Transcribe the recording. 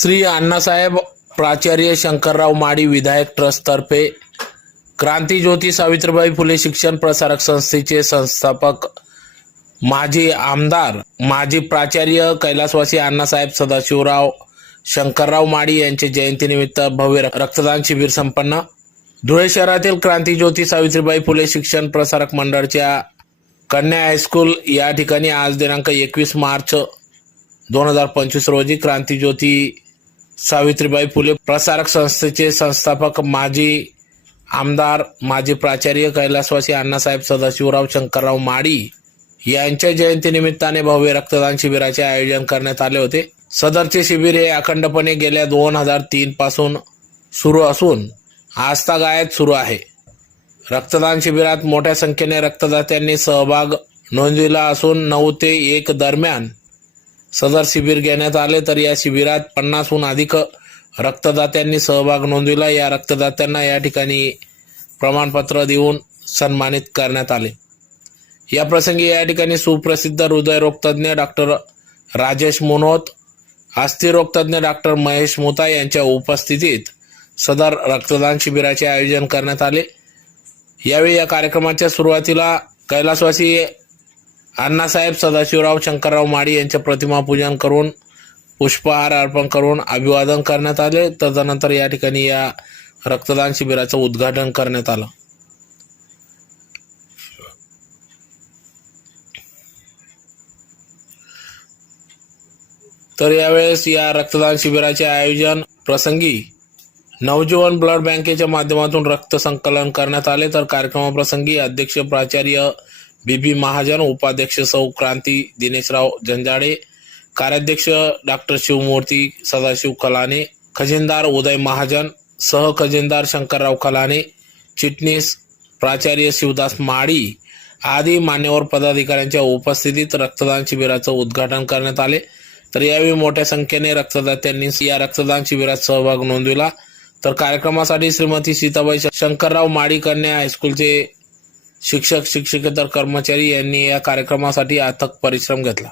श्री अण्णासाहेब प्राचार्य शंकरराव माडी विधायक ट्रस्टतर्फे क्रांतिज्योती सावित्रीबाई फुले शिक्षण प्रसारक संस्थेचे संस्थापक माजी आमदार माजी प्राचार्य कैलासवासी अण्णासाहेब सदाशिवराव शंकरराव माडी यांच्या जयंतीनिमित्त भव्य रक्तदान शिबिर संपन्न। धुळे शहरातील क्रांतिज्योती सावित्रीबाई फुले शिक्षण प्रसारक मंडळाच्या कन्या हायस्कूल या ठिकाणी आज दिनांक 21 मार्च 2025 रोजी क्रांतिज्योती सावित्रीबाई फुले प्रसारक संस्थेचे संस्थापक माजी आमदार माजी प्राचार्य कैलासवासी अण्णासाहेब सदाशिवराव शंकरराव माडी यांच्या जयंतीनिमित्ताने भव्य रक्तदान शिबिराचे आयोजन करण्यात आले होते। सदरचे शिबिर हे अखंडपणे गेल्या 2003 पासून सुरू असून आजतागायत सुरू आहे। रक्तदान शिबिरात मोठ्या संख्येने रक्तदात्यांनी सहभाग नोंदविला असून 9 ते 1 दरम्यान सदर शिबिर घेण्यात आले, तर या शिबिरात 50हून अधिक रक्तदात्यांनी सहभाग नोंदविला। या रक्तदात्यांना या ठिकाणी प्रमाणपत्र देऊन सन्मानित करण्यात आले। या प्रसंगी या ठिकाणी सुप्रसिद्ध हृदयरोग तज्ञ डॉक्टर राजेश मुनोत, अस्थिरोग तज्ञ डॉक्टर महेश मुता यांच्या उपस्थितीत सदर रक्तदान शिबिराचे आयोजन करण्यात आले। यावेळी या कार्यक्रमाच्या सुरुवातीला कैलासवासी अण्णासाहेब सदाशिवराव शंकरराव माडी यांच्या प्रतिमा पूजन करून पुष्पहार अर्पण करून अभिवादन करण्यात आले। तदनंतर या ठिकाणी या रक्तदान शिबिराचं उद्घाटन करण्यात आलं। तर यावेळेस या रक्तदान शिबिराचे आयोजन प्रसंगी नवजीवन ब्लड बँकेच्या माध्यमातून रक्त संकलन करण्यात आले। तर कार्यक्रमाप्रसंगी अध्यक्ष प्राचार्य बीबी महाजन, उपाध्यक्ष सौ क्रांती दिनेशराव जंजाडे, कार्याध्यक्ष डॉक्टर शिवमूर्ती सदाशिव खलाने, खजिनदार उदय महाजन, सह खजिनदार शंकरराव खलाने, चिटणीस प्राचार्य शिवदास माडी आदी मान्यवर पदाधिकाऱ्यांच्या उपस्थितीत रक्तदान शिबिराचं उद्घाटन करण्यात आले। तर यावेळी मोठ्या संख्येने रक्तदात्यांनी या रक्तदान शिबिरात सहभाग नोंदविला। तर कार्यक्रमासाठी श्रीमती सीताबाई शंकरराव माडी कन्या हायस्कूलचे शिक्षक शिक्षकेतर कर्मचारी यांनी या कार्यक्रमासाठी अथक परिश्रम घेतला।